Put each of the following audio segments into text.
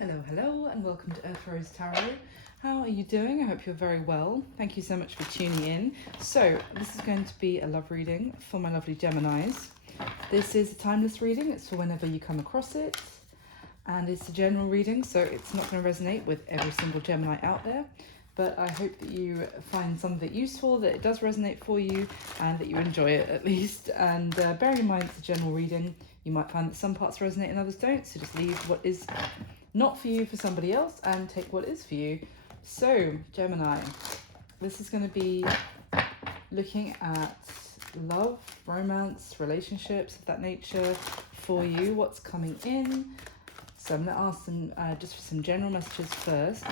Hello, and welcome to Earth Rose Tarot. How are you doing? I hope you're very well. Thank you so much for tuning in. So, this is going to be a love reading for my lovely Geminis. This is a timeless reading, it's for whenever you come across it. And it's a general reading, so it's not going to resonate with every single Gemini out there. But I hope that you find some of it useful, that it does resonate for you, and that you enjoy it at least. And bearing in mind it's a general reading, you might find that some parts resonate and others don't, so just leave what is not for you for somebody else and take what is for you. So, Gemini, this is going to be looking at love, romance, relationships of that nature for you, what's coming in. So I'm going to ask them just for some general messages first.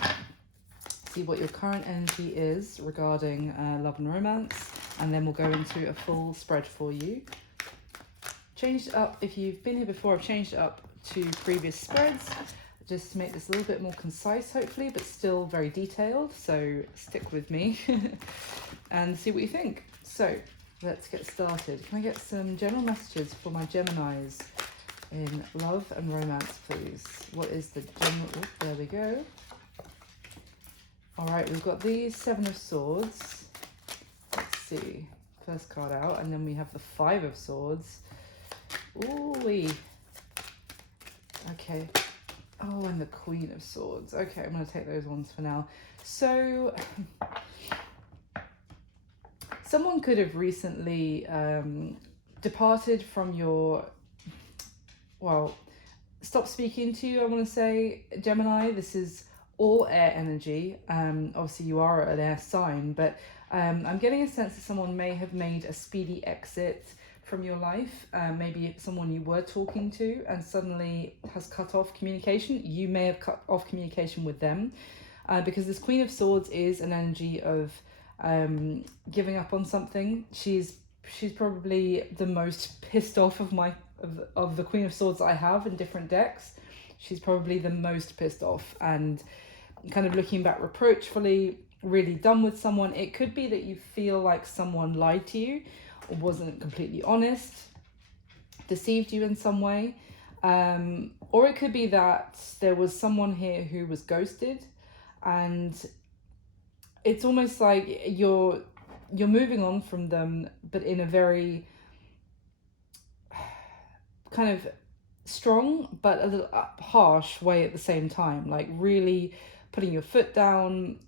See what your current energy is regarding love and romance, and then we'll go into a full spread for you. Changed it up, if you've been here before, I've changed it up to previous spreads, just to make this a little bit more concise, hopefully, but still very detailed. So stick with me and see what you think. So let's get started. Can I get some general messages for my Geminis in love and romance, please? What is the general... Oh, there we go. All right, we've got the Seven of Swords. Let's see. First card out, and then we have the Five of Swords. Ooh-wee. Okay. Oh, and the Queen of Swords. Okay, I'm going to take those ones for now. So, someone could have recently departed from your, well, stop speaking to you, I want to say, Gemini. This is all air energy. Obviously, you are an air sign, but I'm getting a sense that someone may have made a speedy exit from your life. Maybe someone you were talking to and suddenly has cut off communication. You may have cut off communication with them because this Queen of Swords is an energy of giving up on something. She's probably the most pissed off of the Queen of Swords I have in different decks. She's probably the most pissed off and kind of looking back reproachfully, really done with someone. It could be that you feel like someone lied to you, or wasn't completely honest, deceived you in some way, or it could be that there was someone here who was ghosted, and it's almost like you're moving on from them, but in a very kind of strong but a little harsh way at the same time, like really putting your foot down,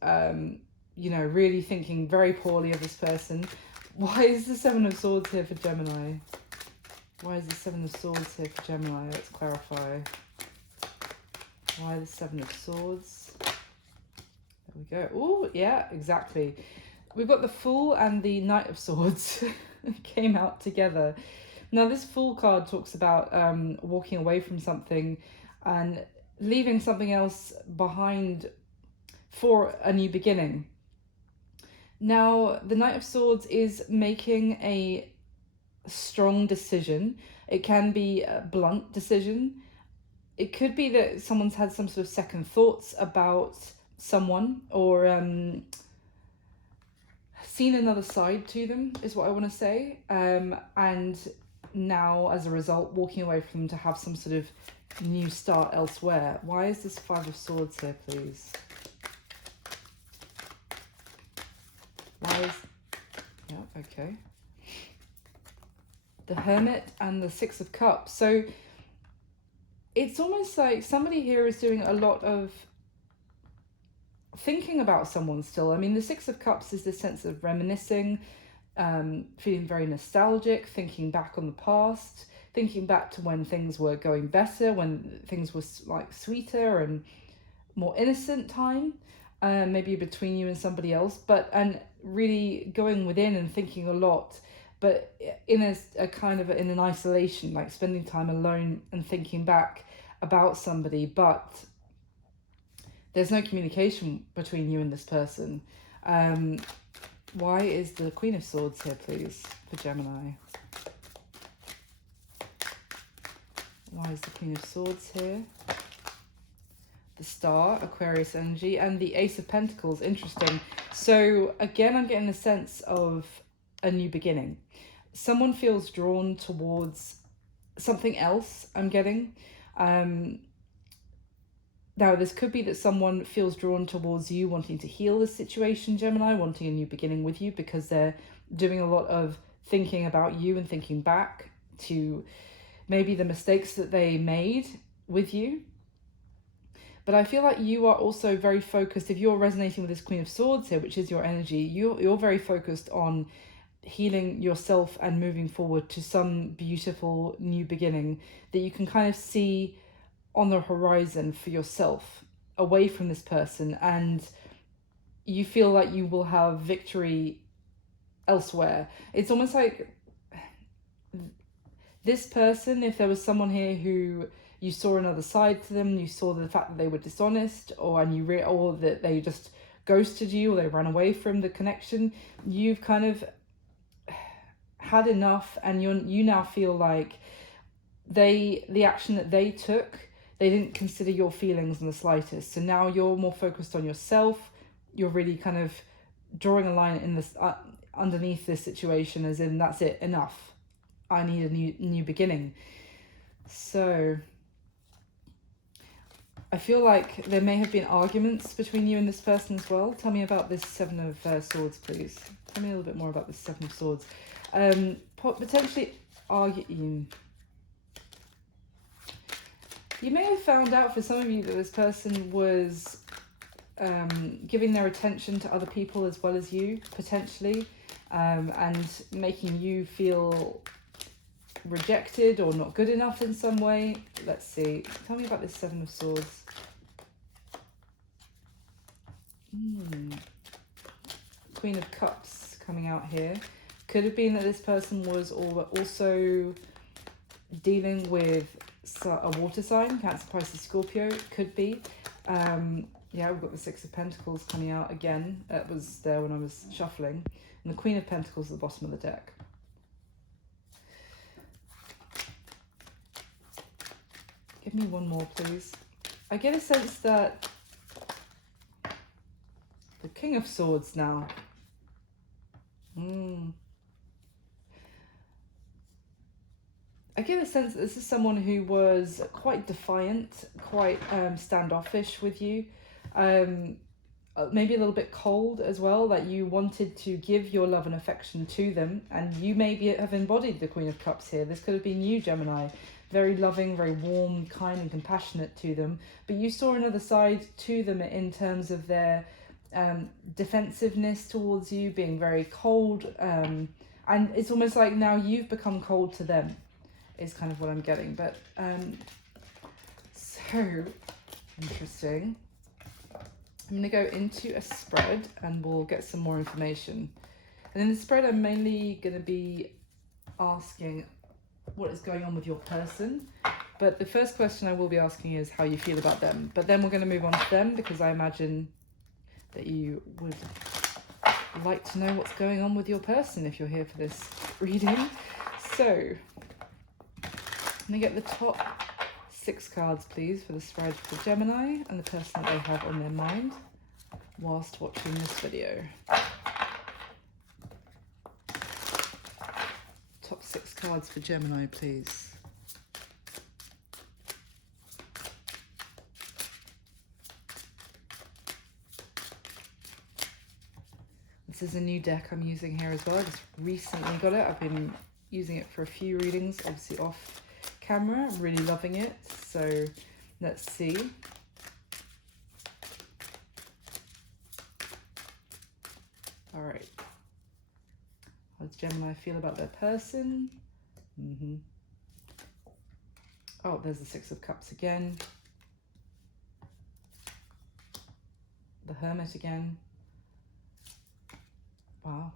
really thinking very poorly of this person. Why is the Seven of Swords here for Gemini? Why is the Seven of Swords here for Gemini? Let's clarify. Why the Seven of Swords? There we go. Oh, yeah, exactly. We've got the Fool and the Knight of Swords came out together. Now, this Fool card talks about walking away from something and leaving something else behind for a new beginning. Now, the Knight of Swords is making a strong decision. It can be a blunt decision. It could be that someone's had some sort of second thoughts about someone, or seen another side to them, is what I want to say. And now, as a result, walking away from them to have some sort of new start elsewhere. Why is this Five of Swords here, please? Why is... Yeah, okay. The Hermit and the Six of Cups. So it's almost like somebody here is doing a lot of thinking about someone still. I mean, the Six of Cups is this sense of reminiscing, feeling very nostalgic, thinking back on the past, thinking back to when things were going better, when things were like sweeter and more innocent time, maybe between you and somebody else, and really going within and thinking a lot, but in a kind of in an isolation, like spending time alone and thinking back about somebody, but there's no communication between you and this person. Why is the Queen of Swords here, please, for Gemini? Why is the Queen of Swords here? The Star, Aquarius energy, and the Ace of Pentacles. Interesting. So again, I'm getting a sense of a new beginning. Someone feels drawn towards something else, I'm getting. Now, this could be that someone feels drawn towards you, wanting to heal the situation, Gemini, wanting a new beginning with you, because they're doing a lot of thinking about you and thinking back to maybe the mistakes that they made with you. But I feel like you are also very focused, if you're resonating with this Queen of Swords here, which is your energy, you're very focused on healing yourself and moving forward to some beautiful new beginning that you can kind of see on the horizon for yourself, away from this person, and you feel like you will have victory elsewhere. It's almost like this person, if there was someone here who you saw another side to them, you saw the fact that they were dishonest, or or that they just ghosted you, or they ran away from the connection, you've kind of had enough, and you now feel like the action that they took, they didn't consider your feelings in the slightest. So now you're more focused on yourself. You're really kind of drawing a line in this underneath this situation, as in, that's it, enough. I need a new beginning. So I feel like there may have been arguments between you and this person as well. Tell me about this Seven of Swords, please. Tell me a little bit more about this Seven of Swords. Potentially arguing. You may have found out, for some of you, that this person was giving their attention to other people as well as you, potentially, and making you feel rejected or not good enough in some way. Let's see. Tell me about this Seven of Swords. Queen of Cups coming out here. Could have been that this person was also dealing with a water sign, Cancer, Pisces, Scorpio. Could be. Yeah, we've got the Six of Pentacles coming out again. That was there when I was shuffling. And the Queen of Pentacles at the bottom of the deck. Give me one more, please. I get a sense that the King of Swords now. I get a sense that this is someone who was quite defiant, quite standoffish with you. Maybe a little bit cold as well, that you wanted to give your love and affection to them, and you maybe have embodied the Queen of Cups here. This could have been you, Gemini. Very loving, very warm, kind and compassionate to them, but you saw another side to them in terms of their defensiveness towards you, being very cold, and it's almost like now you've become cold to them, is kind of what I'm getting. But so interesting. I'm going to go into a spread and we'll get some more information. And in the spread, I'm mainly going to be asking what is going on with your person. But the first question I will be asking is how you feel about them. But then we're going to move on to them, because I imagine that you would like to know what's going on with your person if you're here for this reading. So I'm going to get the top 6 cards, please, for the spread for Gemini and the person that they have on their mind whilst watching this video. Top 6 cards for Gemini, please. This is a new deck I'm using here as well. I just recently got it. I've been using it for a few readings, obviously off camera. I'm really loving it. So let's see. All right. How does Gemini feel about their person? Oh, there's the Six of Cups again. The Hermit again. Wow.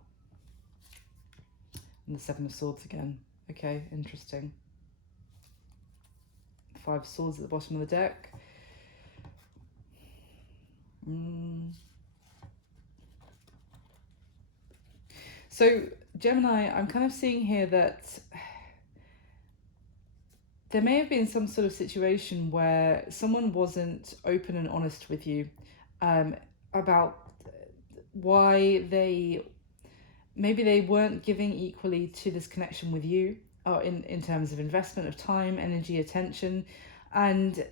And the Seven of Swords again. Okay, interesting. 5 Swords at the bottom of the deck. So, Gemini, I'm kind of seeing here that there may have been some sort of situation where someone wasn't open and honest with you about why maybe they weren't giving equally to this connection with you, or in terms of investment of time, energy, attention. And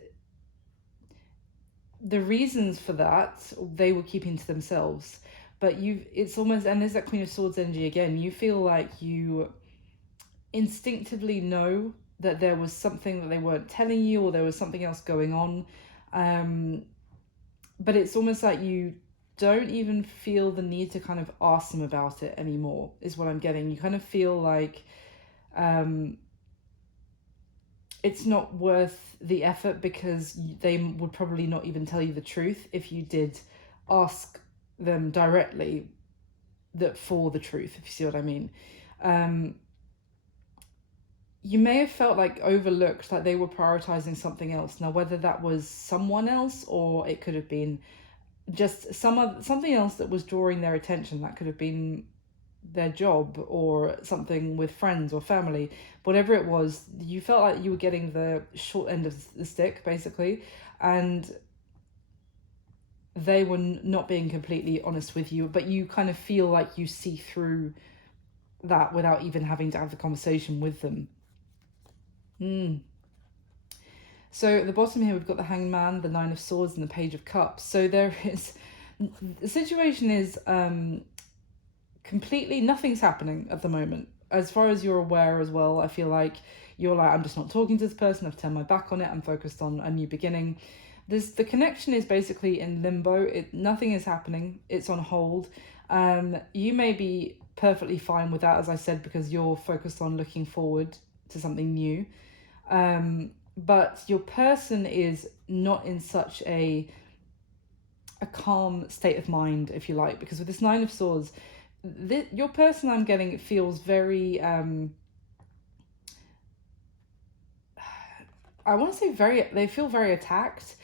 the reasons for that, they were keeping to themselves. But it's almost, and there's that Queen of Swords energy again, you feel like you instinctively know that there was something that they weren't telling you, or there was something else going on. But it's almost like you don't even feel the need to kind of ask them about it anymore, is what I'm getting. You kind of feel like it's not worth the effort, because they would probably not even tell you the truth if you did ask them directly for the truth, if you see what I mean. You may have felt like overlooked, like they were prioritizing something else. Now, whether that was someone else, or it could have been just something else that was drawing their attention. That could have been their job, or something with friends or family. Whatever it was, you felt like you were getting the short end of the stick, basically, and they were not being completely honest with you, but you kind of feel like you see through that without even having to have the conversation with them. So at the bottom here, we've got the Hanged Man, the Nine of Swords, and the Page of Cups. So the situation is completely, nothing's happening at the moment. As far as you're aware as well, I feel like you're like, I'm just not talking to this person, I've turned my back on it, I'm focused on a new beginning. The connection is basically in limbo. Nothing is happening, it's on hold. You may be perfectly fine with that, as I said, because you're focused on looking forward to something new. But your person is not in such a calm state of mind, if you like, because with this Nine of Swords, your person, I'm getting, feels very I want to say they feel very attacked,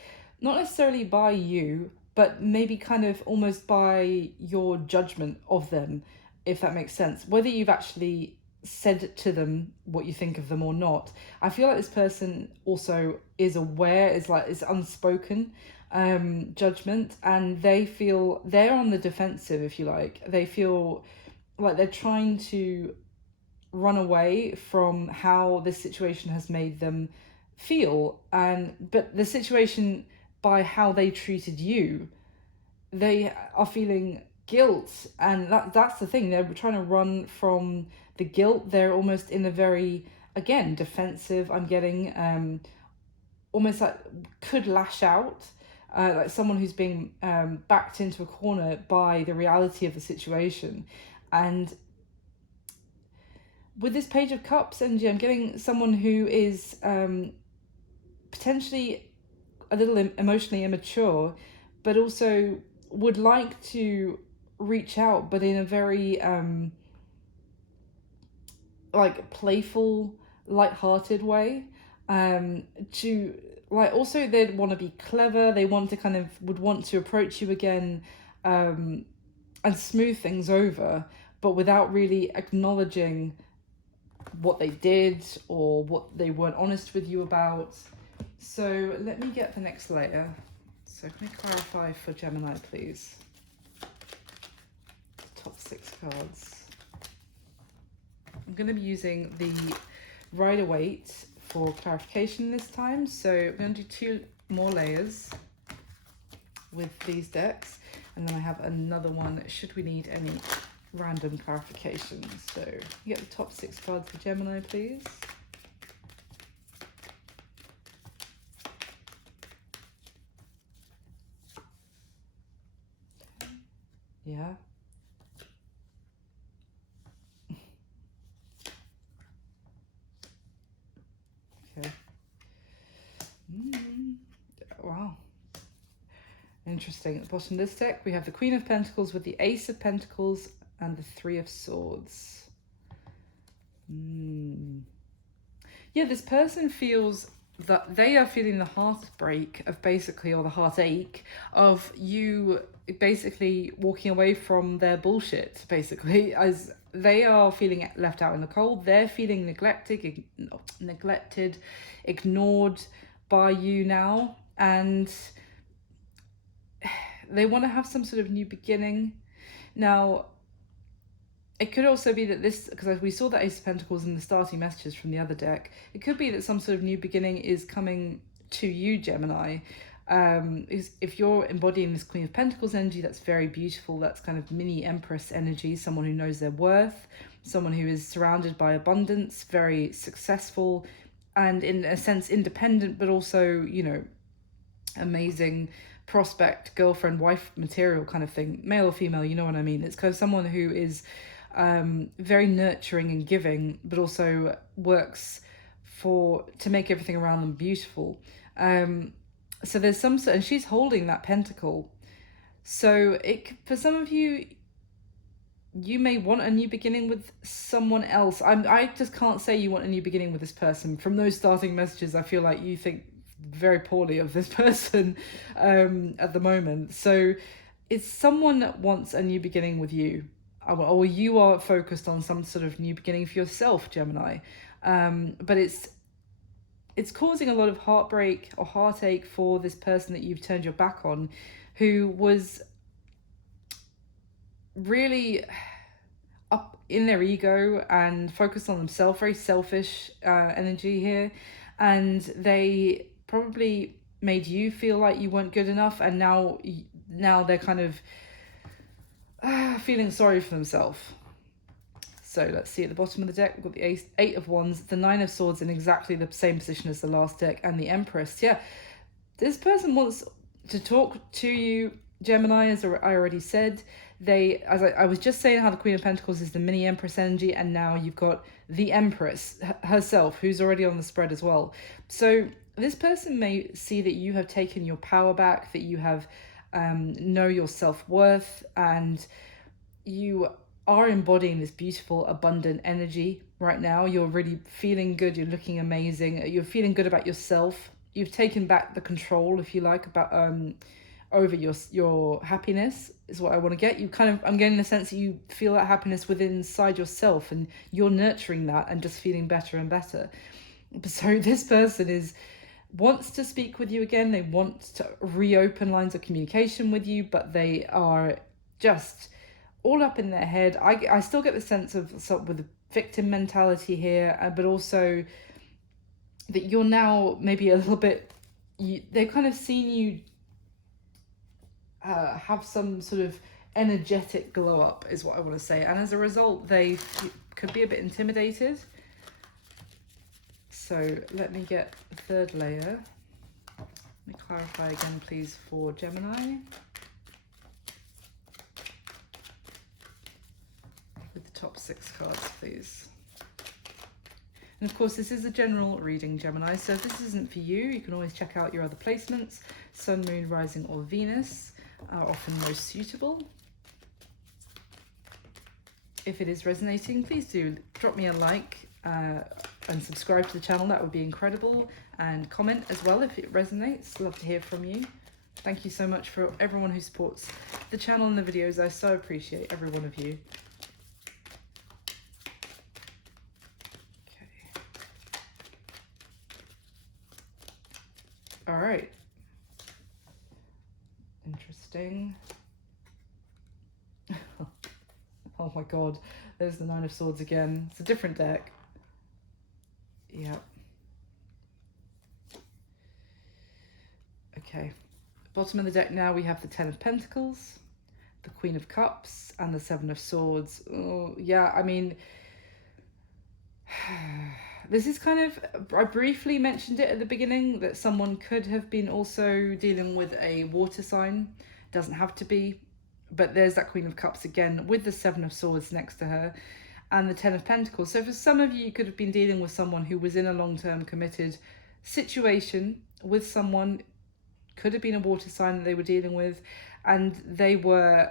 not necessarily by you, but maybe kind of almost by your judgment of them, if that makes sense. Whether you've actually said to them what you think of them or not, I feel like this person also is aware, it's unspoken judgment, and they feel they're on the defensive, if you like. They feel like they're trying to run away from how this situation has made them feel, but the situation, by how they treated you, they are feeling guilt, and that's the thing. They're trying to run from the guilt. They're almost in a very, again, defensive, I'm getting, almost like could lash out, like someone who's being backed into a corner by the reality of the situation. And with this Page of Cups energy, I'm getting someone who is potentially a little emotionally immature, but also would like to reach out, but in a very like playful, light-hearted way. To like, also they'd want to be clever. They want to would want to approach you again, and smooth things over, but without really acknowledging what they did or what they weren't honest with you about. So let me get the next layer. So can we clarify for Gemini, please? Top 6 cards. I'm going to be using the Rider-Waite for clarification this time. So I'm going to do 2 more layers with these decks. And then I have another one should we need any random clarifications. So you get the top 6 cards for Gemini, please. Yeah. Okay. Wow. Interesting. At the bottom of this deck, we have the Queen of Pentacles with the Ace of Pentacles and the Three of Swords. Yeah, this person feels that they are feeling the heartbreak of basically, or the heartache of you basically walking away from their bullshit, basically, as they are feeling left out in the cold. They're feeling neglected, ignored by you now, and they want to have some sort of new beginning. Now, it could also be that this, because we saw the Ace of Pentacles in the starting messages from the other deck, it could be that some sort of new beginning is coming to you, Gemini. If you're embodying this Queen of Pentacles energy, that's very beautiful. That's kind of mini Empress energy, someone who knows their worth, someone who is surrounded by abundance, very successful, and in a sense independent, but also, you know, amazing prospect, girlfriend, wife material kind of thing, male or female, you know what I mean. It's kind of someone who is very nurturing and giving, but also works to make everything around them beautiful. So there's some, and she's holding that pentacle. So for some of you, you may want a new beginning with someone else. I just can't say you want a new beginning with this person. From those starting messages, I feel like you think very poorly of this person at the moment. So it's someone that wants a new beginning with you, or you are focused on some sort of new beginning for yourself, Gemini. But it's causing a lot of heartbreak or heartache for this person that you've turned your back on, who was really up in their ego and focused on themselves, very selfish energy here. And they probably made you feel like you weren't good enough, and now they're kind of feeling sorry for themselves. So let's see, at the bottom of the deck, we've got the Eight of Wands, the Nine of Swords in exactly the same position as the last deck, and the Empress. Yeah, this person wants to talk to you, Gemini, as I already said. As I was just saying, how the Queen of Pentacles is the mini Empress energy, and now you've got the Empress herself, who's already on the spread as well. So this person may see that you have taken your power back, that you have know your self-worth, and you are embodying this beautiful, abundant energy right now. You're really feeling good. You're looking amazing. You're feeling good about yourself. You've taken back the control, if you like, about over your happiness is what I want to get. I'm getting the sense that you feel that happiness within inside yourself, and you're nurturing that and just feeling better and better. So this person wants to speak with you again. They want to reopen lines of communication with you, but they are just all up in their head. I still get the sense of with the victim mentality here, but also that you're now maybe a little bit, they've kind of seen you have some sort of energetic glow up, is what I want to say. And as a result, they could be a bit intimidated. So let me get the third layer. Let me clarify again, please, for Gemini. With the top 6 cards, please. And of course, this is a general reading, Gemini. So if this isn't for you, you can always check out your other placements. Sun, Moon, Rising, or Venus are often most suitable. If it is resonating, please do drop me a like and subscribe to the channel. That would be incredible. And comment as well if it resonates. Love to hear from you. Thank you so much for everyone who supports the channel and the videos. I so appreciate every one of you. Okay. All right. Interesting. Oh my god, there's the Nine of Swords again. It's a different deck. Yeah. Okay. Bottom of the deck now, we have the Ten of Pentacles, the Queen of Cups, and the Seven of Swords. Oh, yeah, I mean, this is kind of, I briefly mentioned it at the beginning, that someone could have been also dealing with a water sign. Doesn't have to be. But there's that Queen of Cups again with the Seven of Swords next to her and the Ten of Pentacles. So for some of you, you could have been dealing with someone who was in a long-term committed situation with someone, could have been a water sign that they were dealing with, and they were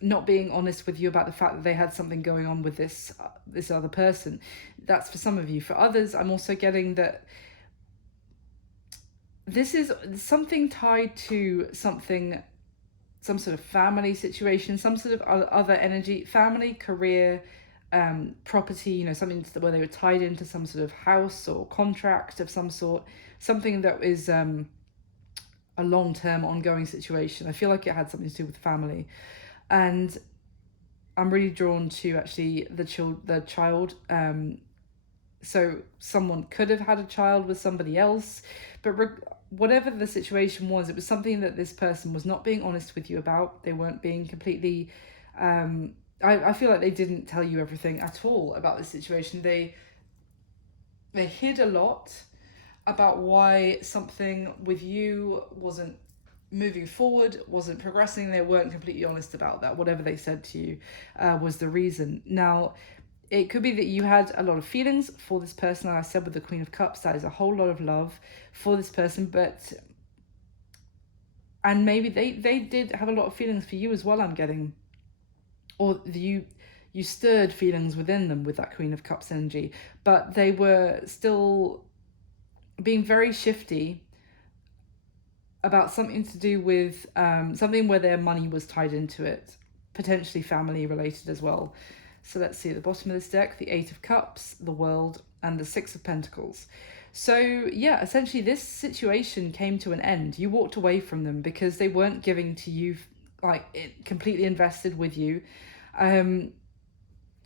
not being honest with you about the fact that they had something going on with this other person. That's for some of you. For others, I'm also getting that this is something tied to something, some sort of family situation, some sort of other energy, family, career, property, you know, something where they were tied into some sort of house or contract of some sort, something that is a long-term ongoing situation. I feel like it had something to do with family. And I'm really drawn to actually the child So someone could have had a child with somebody else, but whatever the situation was, it was something that this person was not being honest with you about. They weren't being completely, I feel like they didn't tell you everything at all about the situation. They hid a lot about why something with you wasn't moving forward, wasn't progressing. They weren't completely honest about that. Whatever they said to you was the reason. Now, it could be that you had a lot of feelings for this person. Like I said, with the Queen of Cups, that is a whole lot of love for this person, and maybe they did have a lot of feelings for you as well, I'm getting. Or you stirred feelings within them with that Queen of Cups energy, but they were still being very shifty about something to do with something where their money was tied into it, potentially family related as well. So let's see, at the bottom of this deck, the Eight of Cups, the World, and the Six of Pentacles. So yeah, essentially this situation came to an end. You walked away from them because they weren't giving to you, like, it completely invested with you.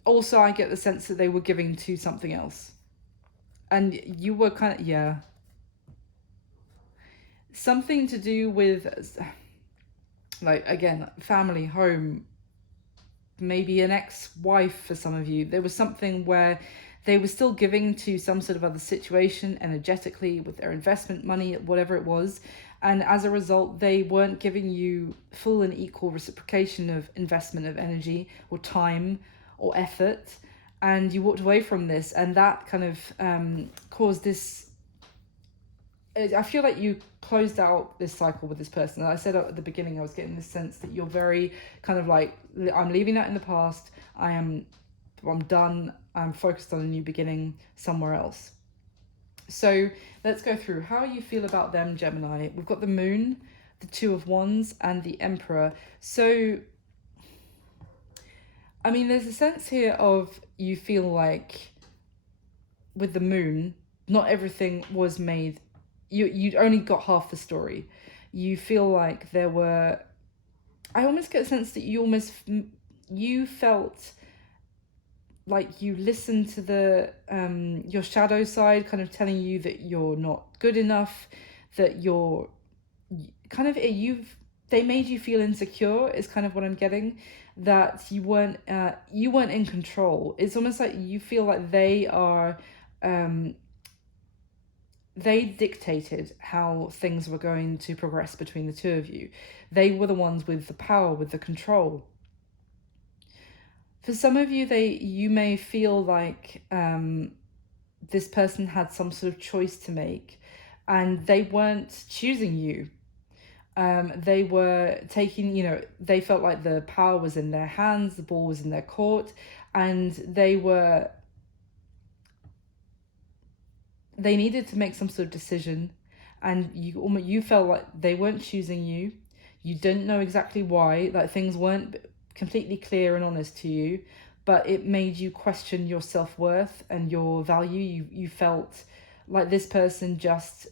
Also, I get the sense that they were giving to something else. And you were kind of, yeah. Something to do with, like, again, family, home, maybe an ex-wife for some of you. There was something where they were still giving to some sort of other situation energetically with their investment money, whatever it was. And as a result, they weren't giving you full and equal reciprocation of investment of energy or time or effort. And you walked away from this, and that kind of caused this. I feel like you closed out this cycle with this person. I said at the beginning, I was getting this sense that you're very kind of like, I'm leaving that in the past. I'm done. I'm focused on a new beginning somewhere else. So let's go through how you feel about them, Gemini. We've got the Moon, the Two of Wands, and the Emperor. So, I mean, there's a sense here of you feel like with the Moon, not everything was made. You'd only got half the story. You feel like there were, I almost get a sense that you felt like you listened to the your shadow side kind of telling you that you're not good enough, that you're kind of, they made you feel insecure is kind of what I'm getting, that you weren't in control. It's almost like you feel like they are they dictated how things were going to progress between the two of you. They were the ones with the power, with the control. For some of you, you may feel like this person had some sort of choice to make, and they weren't choosing you. They were taking, they felt like the power was in their hands, the ball was in their court, and they needed to make some sort of decision, and you felt like they weren't choosing you. You didn't know exactly why, like things weren't completely clear and honest to you, but it made you question your self-worth and your value. You felt like this person just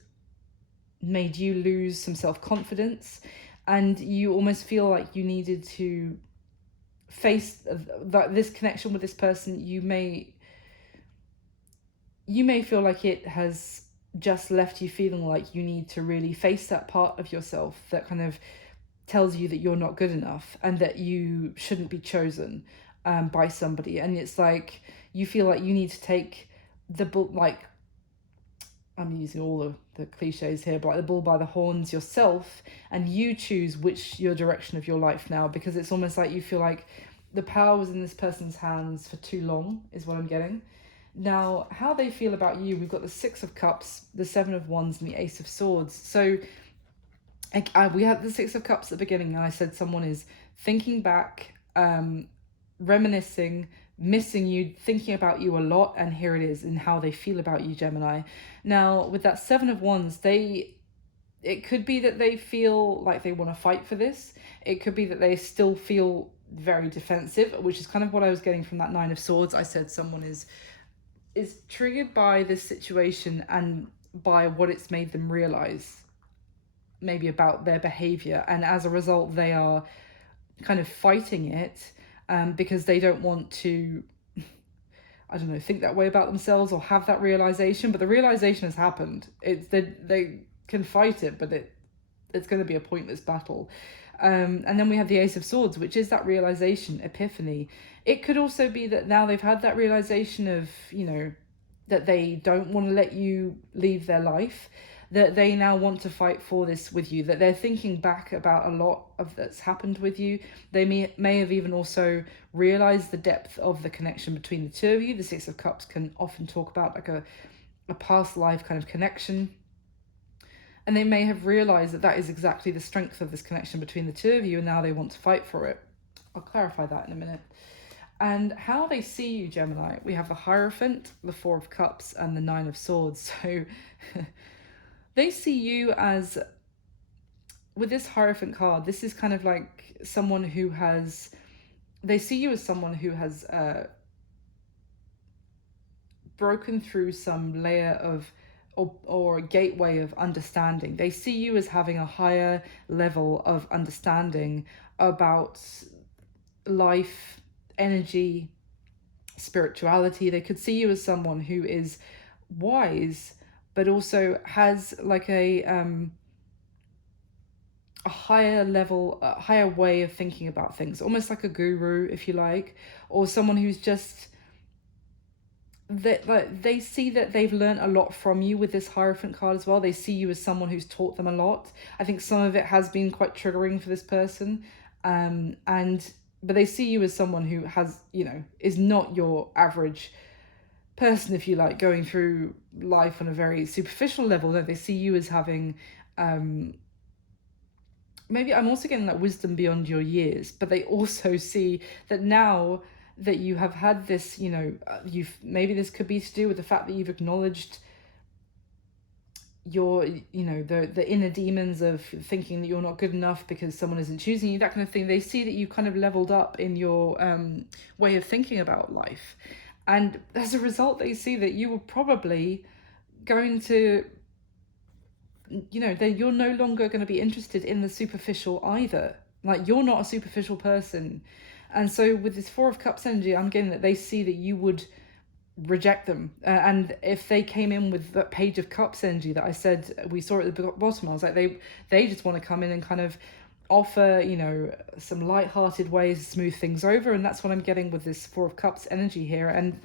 made you lose some self-confidence, and you almost feel like you needed to face that this connection with this person. You may feel like it has just left you feeling like you need to really face that part of yourself that kind of tells you that you're not good enough and that you shouldn't be chosen by somebody. And it's like you feel like you need to take the bull, like, I'm using all the cliches here, but like the bull by the horns yourself, and you choose your direction of your life now, because it's almost like you feel like the power was in this person's hands for too long is what I'm getting. Now, how they feel about you, we've got the Six of Cups, the Seven of Wands, and the Ace of Swords. So we had the Six of Cups at the beginning, and I said someone is thinking back, reminiscing, missing you, thinking about you a lot, and here it is in how they feel about you, Gemini. Now, with that Seven of Wands, it could be that they feel like they want to fight for this. It could be that they still feel very defensive, which is kind of what I was getting from that Nine of Swords. I said someone is triggered by this situation and by what it's made them realize maybe about their behavior, and as a result they are kind of fighting it because they don't want to I don't know, think that way about themselves or have that realization, but the realization has happened. It's they can fight it, but it's going to be a pointless battle. And then we have the Ace of Swords, which is that realization, epiphany. It could also be that now they've had that realization of, you know, that they don't want to let you leave their life, that they now want to fight for this with you, that they're thinking back about a lot of that's happened with you. They may have even also realized the depth of the connection between the two of you. The Six of Cups can often talk about like a past life kind of connection. And they may have realized that that is exactly the strength of this connection between the two of you, and now they want to fight for it. I'll clarify that in a minute. And how they see you, Gemini, we have the Hierophant, the Four of Cups, and the Nine of Swords. So they see you as, with this Hierophant card, this is kind of like someone who has, they see you as someone who has broken through some layer of, or a gateway of understanding. They see you as having a higher level of understanding about life, energy, spirituality. They could see you as someone who is wise, but also has like a higher level, a higher way of thinking about things, almost like a guru, if you like, or someone who's just, that like they see that they've learned a lot from you with this Hierophant card as well. They see you as someone who's taught them a lot. I think some of it has been quite triggering for this person, but they see you as someone who has, you know, is not your average person, if you like, going through life on a very superficial level. No, they see you as having maybe, I'm also getting that wisdom beyond your years, but they also see that now that you have had this, you know, maybe this could be to do with the fact that you've acknowledged your, you know, the inner demons of thinking that you're not good enough because someone isn't choosing you, that kind of thing. They see that you kind of leveled up in your way of thinking about life, and as a result they see that you were probably going to, you know, that you're no longer going to be interested in the superficial either. Like, you're not a superficial person. And so with this Four of Cups energy, I'm getting that they see that you would reject them. And if they came in with that Page of Cups energy that I said we saw at the bottom, I was like, they just want to come in and kind of offer, you know, some light-hearted ways to smooth things over. And that's what I'm getting with this Four of Cups energy here. And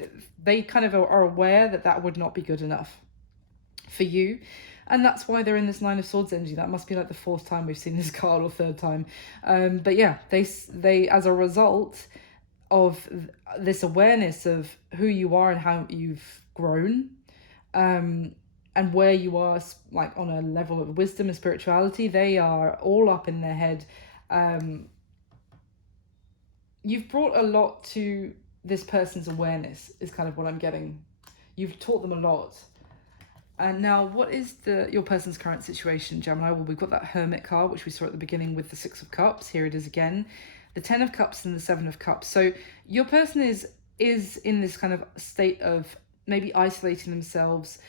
they kind of are aware that that would not be good enough for you. And that's why they're in this Nine of Swords energy. That must be like the fourth time we've seen this card, or third time. But yeah, they as a result of this awareness of who you are and how you've grown, and where you are, like on a level of wisdom and spirituality, they are all up in their head. You've brought a lot to this person's awareness, is kind of what I'm getting. You've taught them a lot. And now, what is your person's current situation, Gemini? Well, we've got that Hermit card, which we saw at the beginning with the Six of Cups. Here it is again. The Ten of Cups and the Seven of Cups. So your person is in this kind of state of maybe isolating themselves.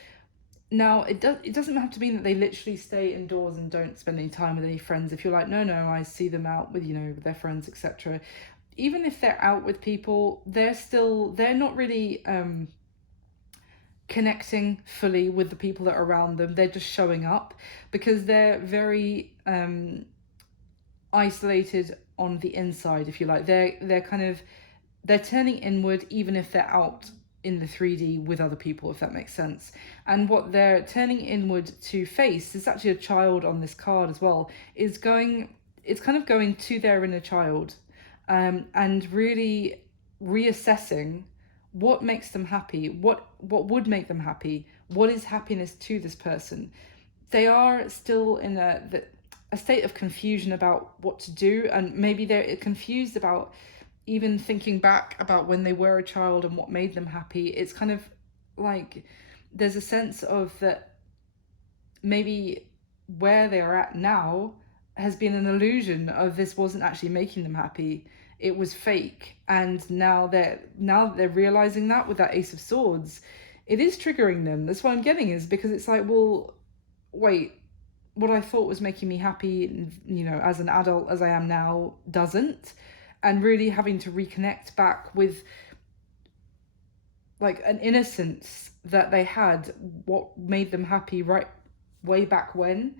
Now, it doesn't have to mean that they literally stay indoors and don't spend any time with any friends. If you're like, no, I see them out with, you know, with their friends, etc. Even if they're out with people, they're not really connecting fully with the people that are around them. They're just showing up because they're very isolated on the inside, if you like. They're turning inward even if they're out in the 3D with other people, if that makes sense. And what they're turning inward to face is actually a child on this card as well. It's kind of going to their inner child, and really reassessing what makes them happy, what would make them happy, what is happiness to this person. They are still in a state of confusion about what to do, and maybe they're confused about even thinking back about when they were a child and what made them happy. It's kind of like there's a sense of that maybe where they are at now has been an illusion of this wasn't actually making them happy. It was fake. And now they're realizing that with that Ace of Swords, it is triggering them. That's what I'm getting, is because it's like, well, wait, what I thought was making me happy, you know, as an adult as I am now, doesn't. And really having to reconnect back with like an innocence that they had, what made them happy right way back when,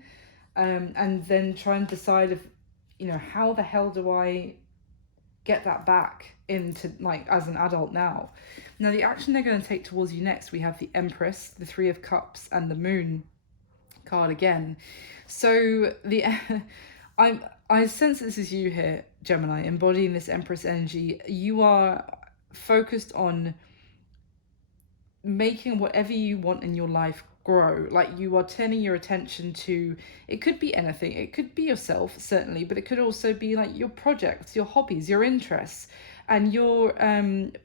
and then try and decide if, how the hell do I get that back into, like, as an adult now. Now the action they're going to take towards you next, we have the Empress, the Three of Cups, and the Moon card again. So the I sense this is you here, Gemini, embodying this Empress energy. You are focused on making whatever you want in your life grow. Like, you are turning your attention to, it could be anything, it could be yourself certainly, but it could also be like your projects, your hobbies, your interests, and you're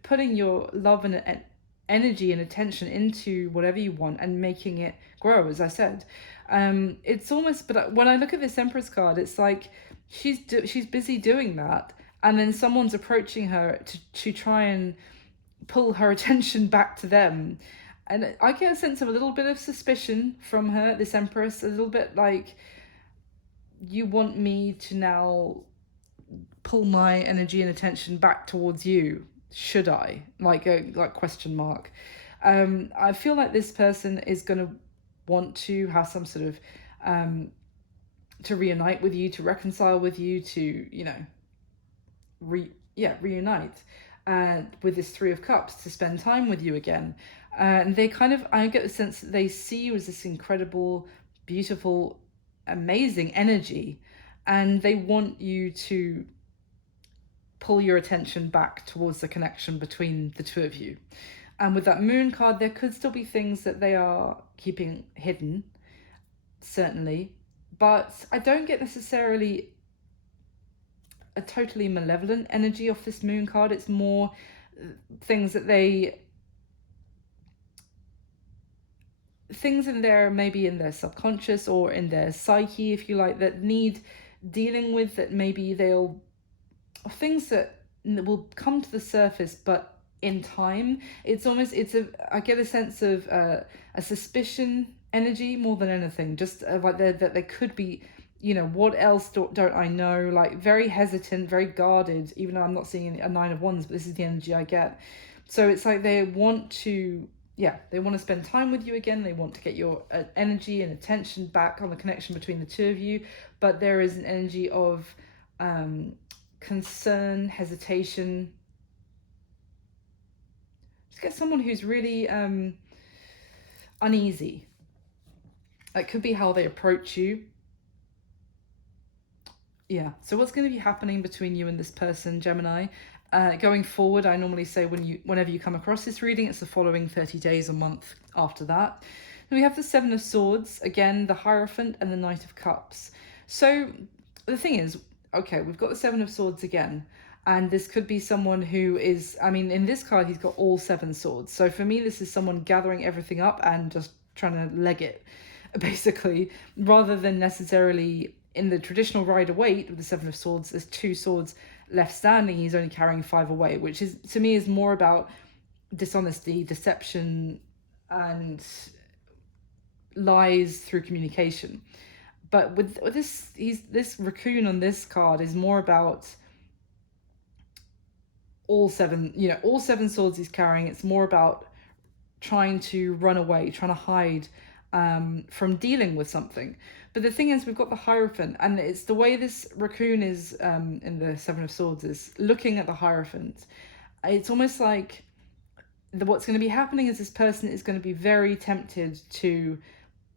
putting your love and energy and attention into whatever you want and making it grow, as I said. It's almost, but when I look at this Empress card, it's like she's busy doing that, and then someone's approaching her to try and pull her attention back to them. And I get a sense of a little bit of suspicion from her, this Empress, a little bit like, you want me to now pull my energy and attention back towards you, should I? Like question mark. I feel like this person is going to want to have some sort of to reunite with you, to reconcile with you, to reunite with this Three of Cups, to spend time with you again. And they kind of, I get the sense that they see you as this incredible, beautiful, amazing energy, and they want you to pull your attention back towards the connection between the two of you. And with that Moon card, there could still be things that they are keeping hidden, certainly, but I don't get necessarily a totally malevolent energy off this Moon card. It's more things that things in there, maybe in their subconscious or in their psyche, if you like, that need dealing with, that maybe things that will come to the surface, but in time. I get a sense of a suspicion energy more than anything, just like that there could be, what else don't I know, like very hesitant, very guarded, even though I'm not seeing a Nine of Wands, but this is the energy I get. So it's like they want to spend time with you again. They want to get your energy and attention back on the connection between the two of you. But there is an energy of concern, hesitation. Just get someone who's really uneasy. That could be how they approach you. Yeah. So what's going to be happening between you and this person, Gemini? Going forward, I normally say whenever you come across this reading, it's the following 30 days or month after that. Then we have the Seven of Swords, again, the Hierophant, and the Knight of Cups. So the thing is, okay, we've got the Seven of Swords again, and this could be someone who is, in this card, he's got all seven swords. So for me, this is someone gathering everything up and just trying to leg it, basically, rather than necessarily in the traditional Rider-Waite with the Seven of Swords, there's two swords left standing, he's only carrying five away, which is, to me, is more about dishonesty, deception, and lies through communication. But with this, this raccoon on this card is more about all seven swords he's carrying. It's more about trying to run away, trying to hide from dealing with something. But the thing is, we've got the Hierophant, and it's the way this raccoon is in the Seven of Swords is looking at the Hierophant. It's almost like what's going to be happening is this person is going to be very tempted to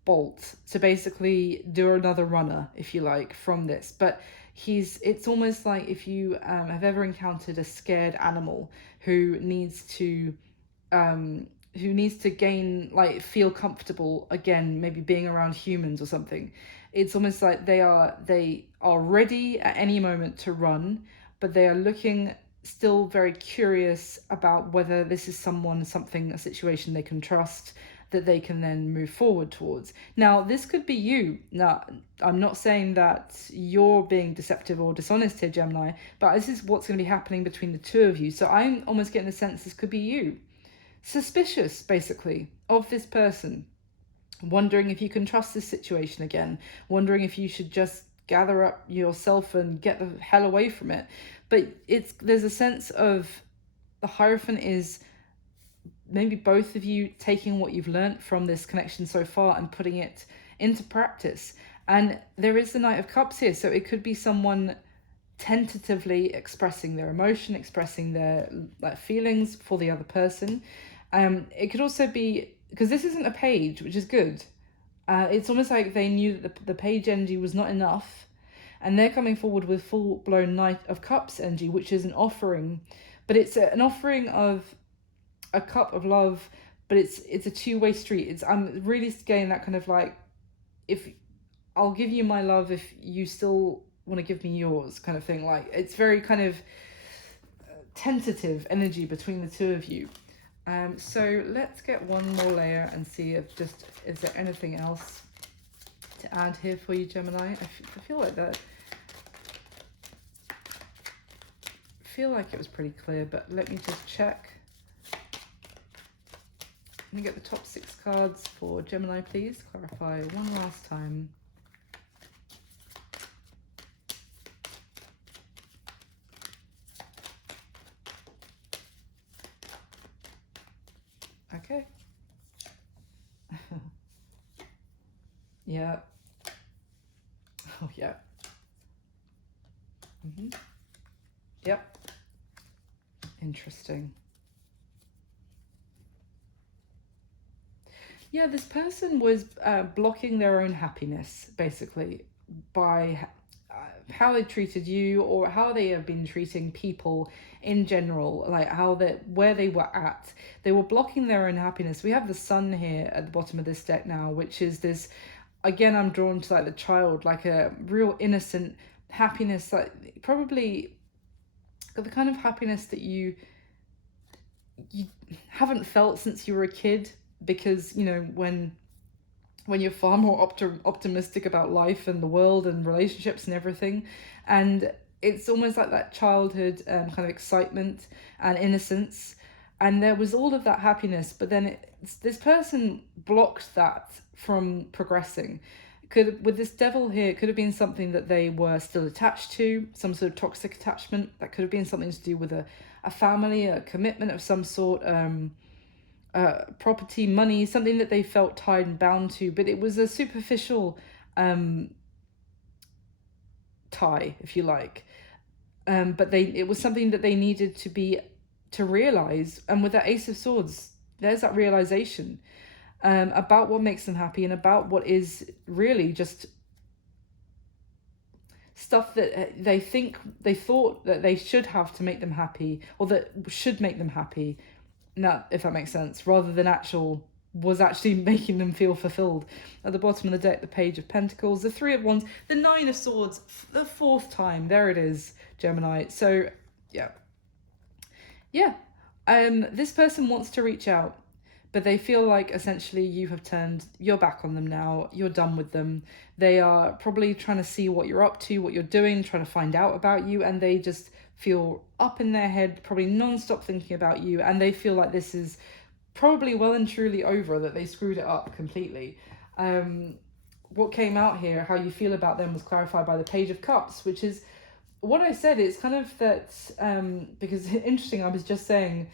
bolt, to basically do another runner, if you like, from this. But it's almost like if you have ever encountered a scared animal who needs to gain, like, feel comfortable again, maybe being around humans or something. It's almost like they are ready at any moment to run, but they are looking still very curious about whether this is a situation they can trust, that they can then move forward towards. Now, this could be you. Now, I'm not saying that you're being deceptive or dishonest here, Gemini, but this is what's going to be happening between the two of you. So I'm almost getting the sense this could be you. Suspicious, basically, of this person, wondering if you can trust this situation again, wondering if you should just gather up yourself and get the hell away from it. But there's a sense of the Hierophant is maybe both of you taking what you've learned from this connection so far and putting it into practice. And there is the Knight of Cups here, so it could be someone tentatively expressing their emotion, expressing their feelings for the other person. It could also be, because this isn't a page, which is good. It's almost like they knew that the page energy was not enough, and they're coming forward with full-blown Knight of Cups energy, which is an offering, but it's an offering of a cup of love, but it's a two-way street. I'm really getting that kind of like, if I'll give you my love if you still want to give me yours kind of thing. Like, it's very kind of tentative energy between the two of you. So let's get one more layer and see if is there anything else to add here for you, Gemini? I feel like that. I feel like it was pretty clear, but let me just check. Let me get the top 6 cards for Gemini, please. Clarify one last time. Okay. Yeah. Oh, yeah. Yep. Interesting. Yeah, this person was blocking their own happiness, basically, by how they treated you, or how they have been treating people in general, like where they were at. They were blocking their own happiness. We have the Sun here at the bottom of this deck now, which is this, again, I'm drawn to like the child, like a real innocent happiness, like probably the kind of happiness that you haven't felt since you were a kid, because you know when you're far more optimistic about life and the world and relationships and everything, and it's almost like that childhood kind of excitement and innocence, and there was all of that happiness, but then this person blocked that from progressing. With this Devil here, it could have been something that they were still attached to, some sort of toxic attachment. That could have been something to do with a family, a commitment of some sort, property, money, something that they felt tied and bound to, but it was a superficial tie, if you like. But it was something that they needed to realize. And with that Ace of Swords, there's that realization about what makes them happy, and about what is really just stuff that they thought that they should have to make them happy, or that should make them happy. Now, if that makes sense, rather than was actually making them feel fulfilled. At the bottom of the deck, the Page of Pentacles, the Three of Wands, the Nine of Swords, the 4th time. There it is, Gemini. So, yeah. This person wants to reach out, but they feel like essentially you have turned your back on them now. You're done with them. They are probably trying to see what you're up to, what you're doing, trying to find out about you, and they just feel up in their head, probably non-stop thinking about you, and they feel like this is probably well and truly over, that they screwed it up completely. What came out here, how you feel about them, was clarified by the Page of Cups, which is what I said. It's kind of that, because interesting, I was just saying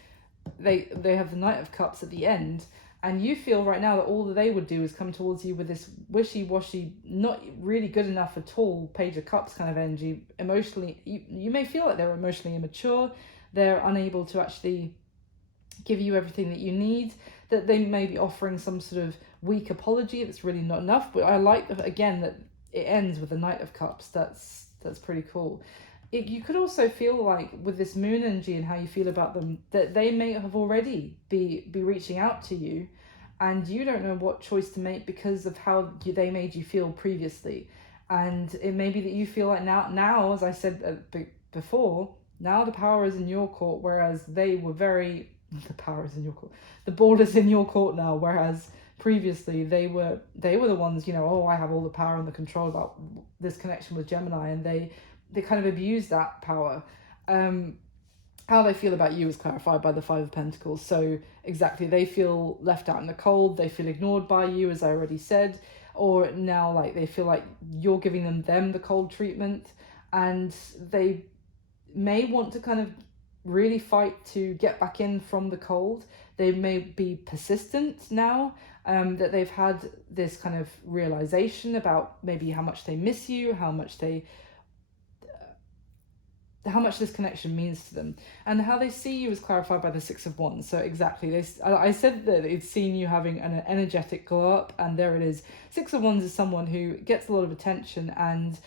they have the Knight of Cups at the end, and you feel right now that all that they would do is come towards you with this wishy-washy, not really good enough at all Page of Cups kind of energy. Emotionally, you may feel like they're emotionally immature, they're unable to actually give you everything that you need, that they may be offering some sort of weak apology that's really not enough. But I like, again, that it ends with the Knight of Cups. That's pretty cool. You could also feel like with this Moon energy and how you feel about them, that they may have already be reaching out to you, and you don't know what choice to make because of how they made you feel previously. And it may be that you feel like now, as I said before, now the power is in your court, whereas they were the power is in your court. The ball is in your court now, whereas previously they were the ones, I have all the power and the control about this connection with Gemini, and they kind of abuse that power. How they feel about you is clarified by the Five of Pentacles. So exactly, they feel left out in the cold, they feel ignored by you, as I already said, or now like they feel like you're giving them the cold treatment, and they may want to kind of really fight to get back in from the cold. They may be persistent now, that they've had this kind of realization about maybe how much they miss you, how much this connection means to them, and how they see you is clarified by the Six of Wands. So exactly, I said that it's seen you having an energetic glow up, and there it is. Six of Wands is someone who gets a lot of attention and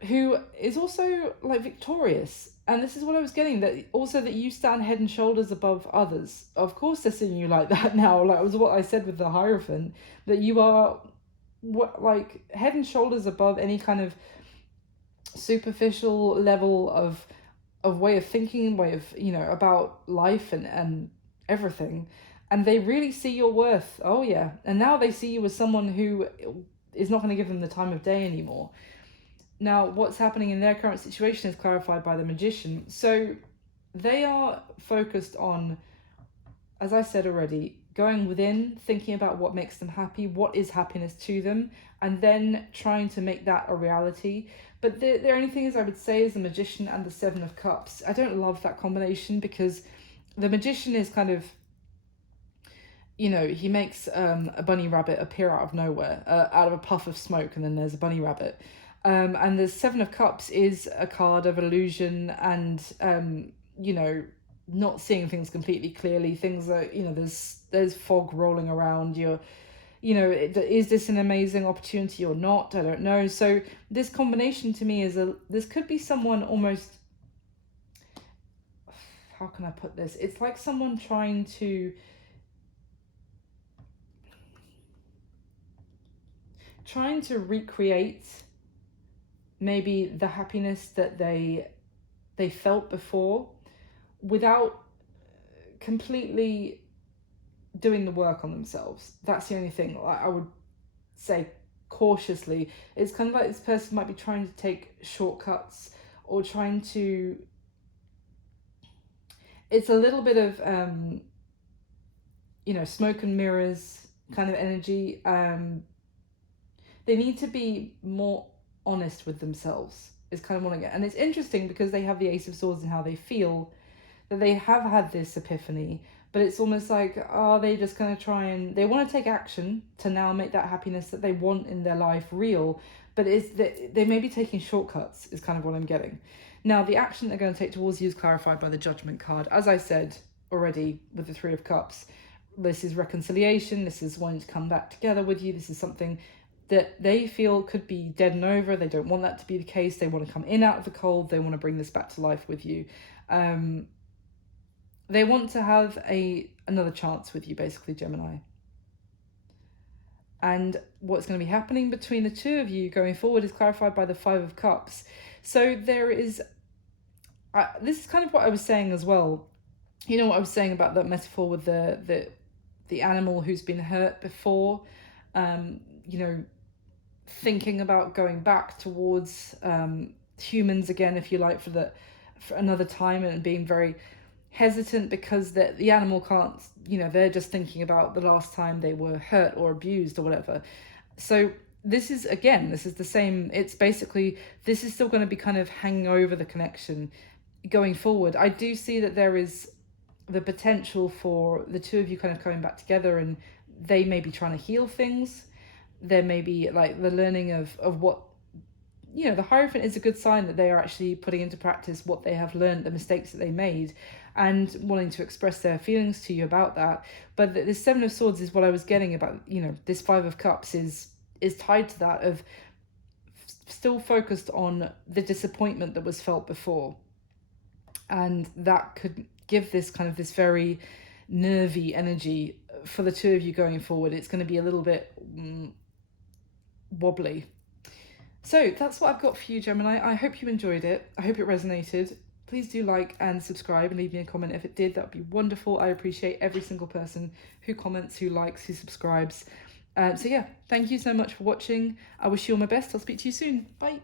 who is also like victorious. And this is what I was getting, that also that you stand head and shoulders above others. Of course they're seeing you like that now. Like it was what I said with the Hierophant, that you are like head and shoulders above any kind of superficial level of way of thinking, way of, about life and everything. And they really see your worth. Oh yeah. And now they see you as someone who is not going to give them the time of day anymore. Now, what's happening in their current situation is clarified by the Magician. So they are focused on, as I said already, going within, thinking about what makes them happy, what is happiness to them, and then trying to make that a reality. But the only thing is I would say is the Magician and the Seven of Cups. I don't love that combination, because the Magician is kind of, he makes a bunny rabbit appear out of nowhere, out of a puff of smoke, and then there's a bunny rabbit. And the Seven of Cups is a card of illusion and, not seeing things completely clearly. Things are, there's fog rolling around. Is this an amazing opportunity or not? I don't know. So this combination to me is this could be someone almost, how can I put this? It's like someone trying to recreate maybe the happiness that they felt before, without completely doing the work on themselves. That's the only thing I would say cautiously. It's kind of like this person might be trying to take shortcuts, or trying to, it's a little bit of smoke and mirrors kind of energy. They need to be more honest with themselves, is kind of what I get. And it's interesting because they have the Ace of Swords and how they feel, that they have had this epiphany, but it's almost like, are they just going to try and, they want to take action to now make that happiness that they want in their life real, but it's that they may be taking shortcuts, is kind of what I'm getting. Now, the action they're going to take towards you is clarified by the Judgment card. As I said already with the Three of Cups, this is reconciliation, this is wanting to come back together with you, this is something that they feel could be dead and over. They don't want that to be the case. They want to come in out of the cold. They want to bring this back to life with you. They want to have another chance with you, basically, Gemini. And what's going to be happening between the two of you going forward is clarified by the Five of Cups. So there is, this is kind of what I was saying as well. You know what I was saying about that metaphor with the animal who's been hurt before, thinking about going back towards humans again, if you like, for another time, and being very hesitant because the animal can't, they're just thinking about the last time they were hurt or abused or whatever. So this is the same. It's basically, this is still going to be kind of hanging over the connection going forward. I do see that there is the potential for the two of you kind of coming back together, and they may be trying to heal things. There may be like the learning of what, the Hierophant is a good sign that they are actually putting into practice what they have learned, the mistakes that they made, and wanting to express their feelings to you about that. But this Seven of Swords is what I was getting about, this Five of Cups is tied to that, of still focused on the disappointment that was felt before. And that could give this kind of this very nervy energy for the two of you going forward. It's going to be a little bit wobbly. So that's what I've got for you, Gemini. I hope you enjoyed it. I hope it resonated. Please do like and subscribe and leave me a comment if it did. That would be wonderful. I appreciate every single person who comments, who likes, who subscribes. So yeah, thank you so much for watching. I wish you all my best. I'll speak to you soon. Bye.